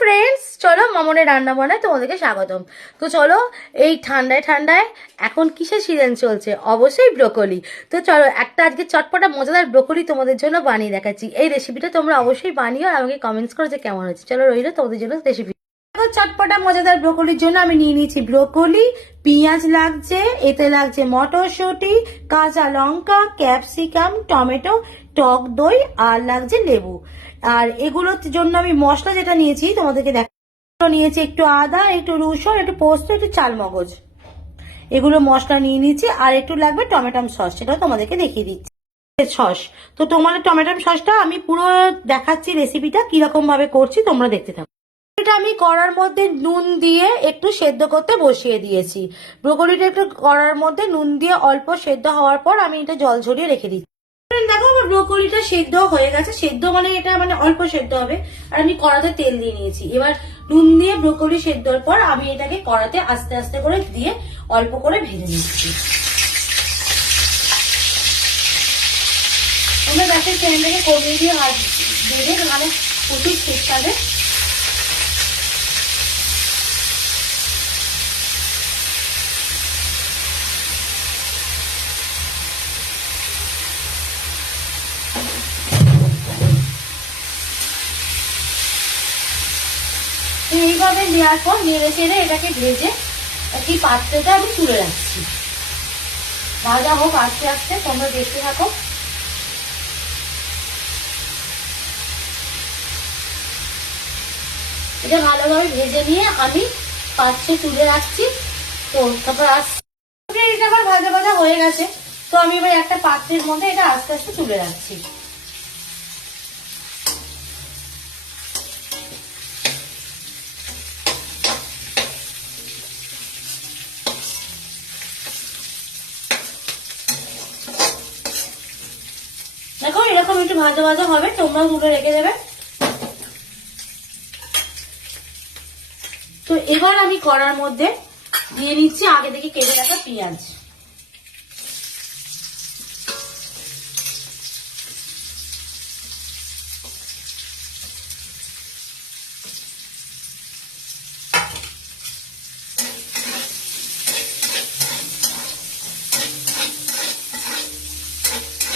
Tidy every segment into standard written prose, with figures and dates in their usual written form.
Friends, চলো মামনের রান্না বান্নায় তোমাদেরকে স্বাগতম। তো চলো, এই ঠান্ডায় ঠান্ডায় এখন কিসের সিজন চলছে? অবশ্যই ব্রোকলি। তো চলো একটা আজকে চটপটা মজাদার ব্রোকলি তোমাদের জন্য বানিয়ে দেখাচ্ছি। এই রেসিপিটা তোমরা অবশ্যই বানিও আর আমাকে কমেন্টস করো যে কেমন হচ্ছে। চলো রইলো তোমাদের জন্য রেসিপি। চটপটা মজাদার ব্রোকলির জন্য আমি নিয়ে নিয়েছি ব্রোকলি, পেঁয়াজ লাগছে, এতে লাগছে মটরশুঁটি, কাঁচা লঙ্কা, ক্যাপসিকাম, টমেটো, টক দই আর লাগছে লেবু। আর এগুলোর জন্য আমি মশলা যেটা নিয়েছি তোমাদেরকে দেখা নিয়েছি, একটু আদা, একটু রসুন, একটু পোস্ত, একটু চালমগজ, এগুলো মশলা নিয়ে নিয়েছি। আর একটু লাগবে টমেটো সস, সেটাও তোমাদেরকে দেখিয়ে দিচ্ছি। সস, তো তোমাদের টমেটো সসটা আমি পুরো দেখাচ্ছি রেসিপিটা কিরকম ভাবে করছি, তোমরা দেখতে থাকো। এটা আমি কড়ার মধ্যে নুন দিয়ে একটু সেদ্ধ করতে বসিয়ে দিয়েছি। ব্রোকলিটা একটু কড়ার মধ্যে নুন দিয়ে অল্প সেদ্ধ হওয়ার পর আমি এটা জল ঝরিয়ে রেখে দিচ্ছি। দেখো আমার ব্রোকলিটা সেদ্ধ হয়ে গেছে, সেদ্ধ মানে এটা মানে অল্প সেদ্ধ হবে। আর আমি কড়াতে তেল দিয়ে নিয়েছি। এবার নুন দিয়ে ব্রোকলি সেদ্ধর পর আমি এটাকে কড়াতে আস্তে আস্তে করে দিয়ে অল্প করে ভেজে নিচ্ছি। তোমরা গ্যাসের ফ্লেমটাকে কমিয়ে দিয়ে হাত ভেজে, মানে প্রচুর টেস্ট হবে। এইভাবে দেওয়ার পর নেড়ে চেড়ে এটাকে ভেজে একটি পাত্রতে আমি তুলে রাখছি। ভাজা হোক আস্তে আস্তে, তোমরা দেখতে থাকো। এটা ভালোভাবে ভেজে নিয়ে আমি পাত্রে তুলে রাখছি। তো তারপর এটা আমার ভাজা ভাজা হয়ে গেছে। তো আমি এবার একটা পাত্রের মধ্যে এটা আস্তে আস্তে তুলে রাখছি। দেখো এরকম একটু ভাজা ভাজা হবে, তোমরাও তুলে রেখে দেবে। তো এবার আমি কড়ার মধ্যে দিয়ে নিচ্ছি আগে থেকে কেটে রাখা পেঁয়াজ।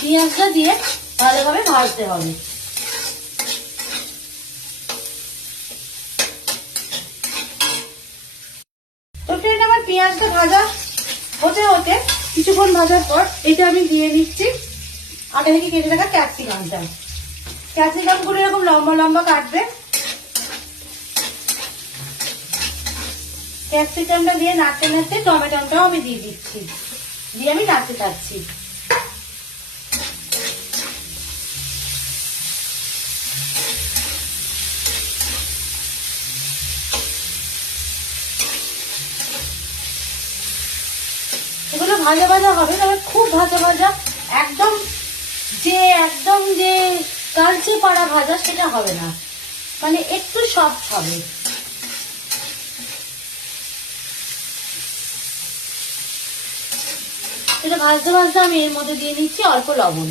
পেঁয়াজটা দিয়ে ভালোভাবে ভাজতে হবে। তো ফ্রেন্ড, আমার পেঁয়াজটা ভাজা হতে হতে কিছুক্ষণ ভাজার পর এটা আমি দিয়ে নিচ্ছি আগে থেকে কেটে রাখা ক্যাপসিকামটা। ক্যাপসিকাম গুলো এরকম লম্বা লম্বা কাটবে। ক্যাপসিকামটা দিয়ে নাড়তে নাড়তে টমেটোটাও আমি দিয়ে দিচ্ছি, দিয়ে আমি নাড়তে থাকছি। এগুলো ভাজা ভাজা হবে, তবে খুব ভাজা ভাজা একদম যে কালচে পাড়া ভাজা সেটা হবে না, মানে একটু সফট হবে। এটা ভাজতে ভাজতে আমি এর মধ্যে দিয়ে নিচ্ছি অল্প লবণ।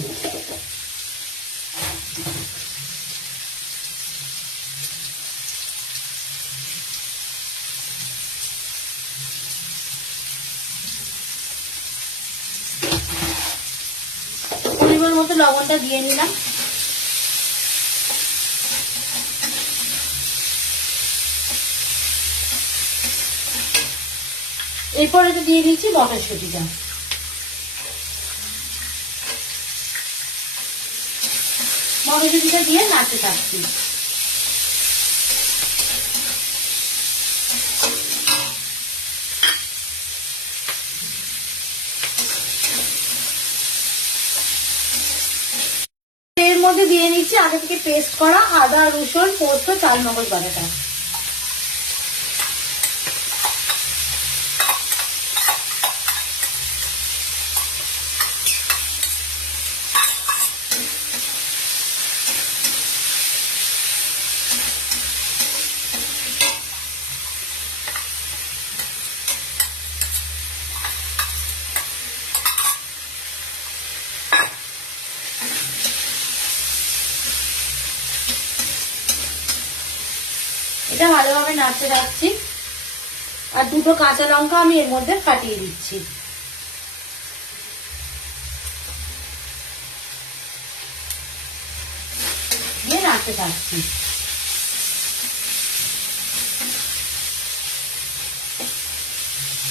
পরিমাণ মতো লবণটা দিয়ে নিলাম। এরপরে তো দিয়ে দিচ্ছি মটরশুঁটিটা। মটরশুঁটিটা দিয়ে নাড়তে থাকছি। এর মধ্যে দিয়ে নিচ্ছি আগে থেকে পেস্ট করা আদা, রসুন, পোস্ত, চালমগজ বাটাটা। এটা ভালোভাবে নাড়তে রাখছি। আর দুটো কাঁচা লঙ্কা আমি এর মধ্যে ফাটিয়ে দিচ্ছি। দিয়ে নাড়তে থাকছি।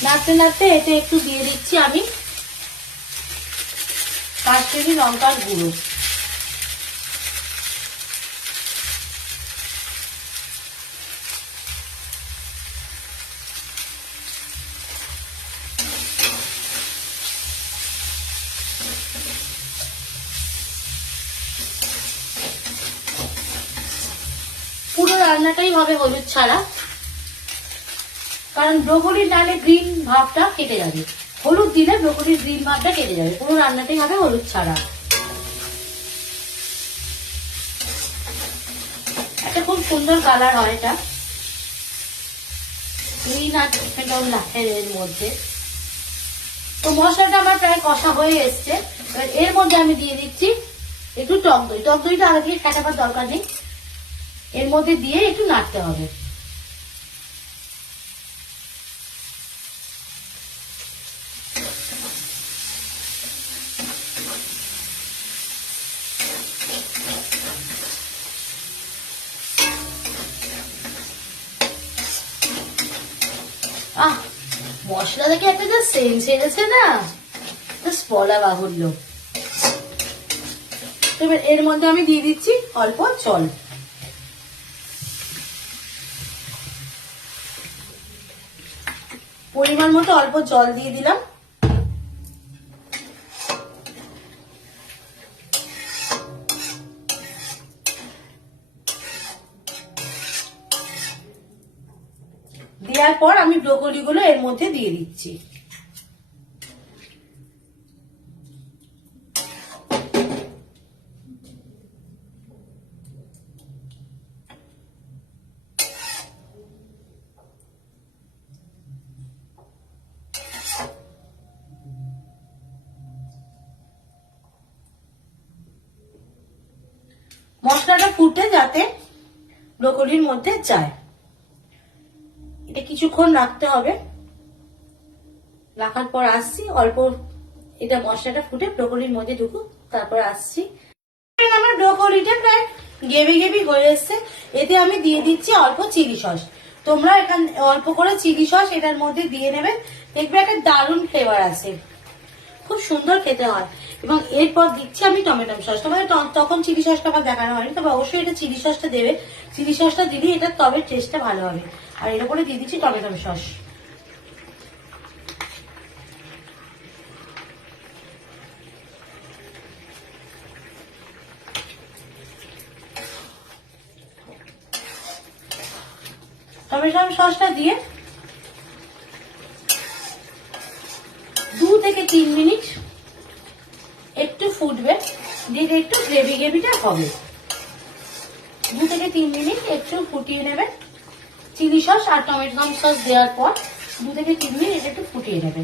নাড়তে নাড়তে এতে একটু দিয়ে দিচ্ছি আমি কাশ্মীরি লঙ্কার গুঁড়ো। পুরো রান্নাটাই হবে হলুদ ছাড়া, কারণ ব্রোকলির ডালে গ্রিন ভাবটা কেটে যাবে। হলুদ দিলে ব্রোকলির গ্রিন ভাবটা কেটে যাবে। পুরো রান্নাটাই হবে হলুদ ছাড়া। একটা খুব সুন্দর কালার হয় এটা, গ্রিন আর এর মধ্যে। তো মশলাটা আমার প্রায় কষা হয়ে এসছে। এর মধ্যে আমি দিয়ে দিচ্ছি একটু টক দই। টক দইটা আগে থেকে ফেটাবার দরকার নেই, এর মধ্যে দিয়ে একটু নাড়তে হবে। আহ, মশলা থেকে একটা যা সেন্ট ছেড়েছে না, বলা বাহুল্য। এবার এর মধ্যে আমি দিয়ে দিচ্ছি অল্প জল। পরিমাণ মতো অল্প জল দিয়ে দিলাম। দেওয়ার পর আমি ব্রোকলি গুলো এর মধ্যে দিয়ে দিচ্ছি। মশলাটা ফুটে যাতে ব্রোকলির মধ্যে যায়, এটা কিছুক্ষণ রাখতে হবে। রাখার পর আসছি, অল্প এটা মশলাটা ফুটে ব্রোকলির মধ্যে ঢুকুক, তারপর আসছি। আমার ব্রোকলিটা প্রায় গেবি গেবি হয়ে এসছে। এতে আমি দিয়ে দিচ্ছি অল্প চিলি সস। তোমরা এখানে অল্প করে চিলি সস এটার মধ্যে দিয়ে নেবে, দেখবে একটা দারুণ ফ্লেভার আছে, খুব সুন্দর খেতে হয়। এবং এরপর দিচ্ছি আমি টমেটো সস। তোমাদের তখন চিলি সসটা আমার দেখানো হয়নি, তবে অবশ্যই এটা চিলি সসটা দেবে। চিলি সসটা দিলে এটা তবে টেস্টটা ভালো হবে। আর এর উপরে দিয়ে দিচ্ছি টমেটো সস। টমেটো সসটা দিয়ে 2 থেকে 3 মিনিট একটু ফুটবে, দিয়ে একটু গ্রেভি গ্রেভিটা হবে। 2 থেকে 3 মিনিট একটু ফুটিয়ে নেবে। চিলি সস আর টমেটো সস দেওয়ার পর 2 থেকে 3 মিনিট একটু ফুটিয়ে নেবে।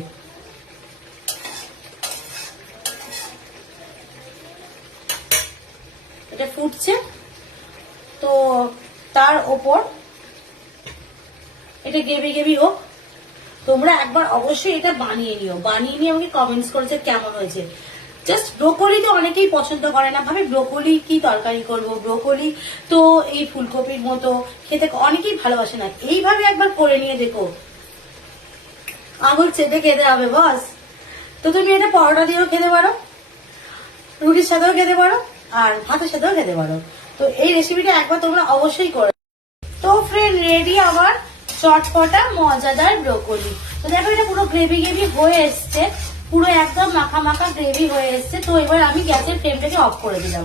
এটা ফুটছে, তো তার ওপর এটা গ্রেভি গ্রেভি হোক। তোমরা একবার অবশ্যই এটা বানিয়ে নিও, বানিয়ে নিয়ে আমাকে কমেন্টস করেছে কেমন হয়েছে। জাস্ট ব্রোকলি তো অনেকেই পছন্দ করে না, ভাবে ব্রোকলি কি তরকারি করব, ব্রোকলি তো এই ফুলকপির মতো খেতে অনেকেই ভালোবাসে না। এইভাবে একবার করে নিয়ে দেখো, আঙুল চেটে খেতে হবে বস। তো তুমি এটা পরোটা দিয়েও খেতে পারো, রুটির সাথেও খেতে পারো, আর ভাতের সাথেও খেতে পারো। তো এই রেসিপিটা একবার তোমরা অবশ্যই করো। তো ফ্রেন্ড, রেডি আমার চটপটা মজাদার ব্রোকলি। তো দেখো এটা পুরো গ্রেভি গ্রেভি হয়ে এসছে, পুরো একদম মাখা মাখা গ্রেভি হয়ে এসছে। তো এবার আমি গ্যাসের ফ্লেমটাকে অফ করে দিলাম।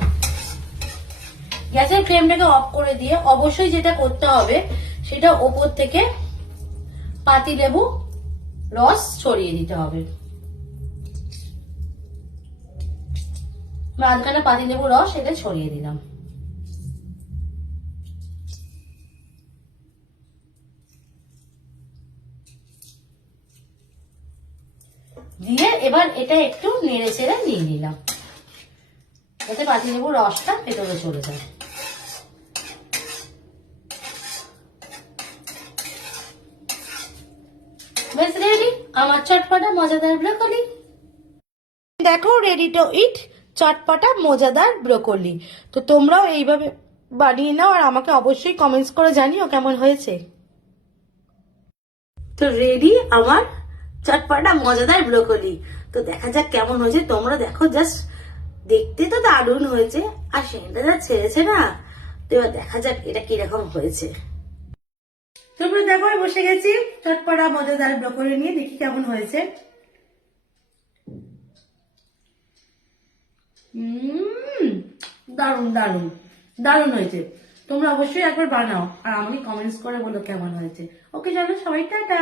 গ্যাসের ফ্লেমটাকে অফ করে দিয়ে অবশ্যই যেটা করতে হবে সেটা ওপর থেকে পাতিলেবু রস ছড়িয়ে দিতে হবে। আধখানা পাতিলেবু রস এটা ছড়িয়ে দিলাম। দিয়ে এবার এটা একটু নেড়ে চেড়ে নিয়ে নিলাম, যাতে পাতিলেবুর রসটা ভেতরে চলে যায়। বেশ রেডি আমার চটপটা মজাদার ব্রোকলি। দেখো রেডি টু ইট চটপটা মজাদার ব্রোকলি। তো তোমরাও এইভাবে বানিয়ে নাও আর আমাকে অবশ্যই কমেন্টস করে জানিও কেমন হয়েছে। তো রেডি আমার চটপটা মজাদার ব্রোকলি। তো দেখা যাক কেমন হয়েছে, তোমরা দেখো। জাস্ট দেখতে তো দারুণ হয়েছে, আর সেটা যা ছেড়েছে না। তো এবার দেখা যাক এটা কিরকম হয়েছে। তোমরা দেখো আমি বসে গেছি চটপটা মজাদার ব্রোকলি নিয়ে, দেখি কেমন হয়েছে। দারুণ দারুণ দারুণ হয়েছে। তোমরা অবশ্যই একবার বানাও আর আমাকে কমেন্টস করে বলো কেমন হয়েছে। ওকে চলো সবাই টাটা।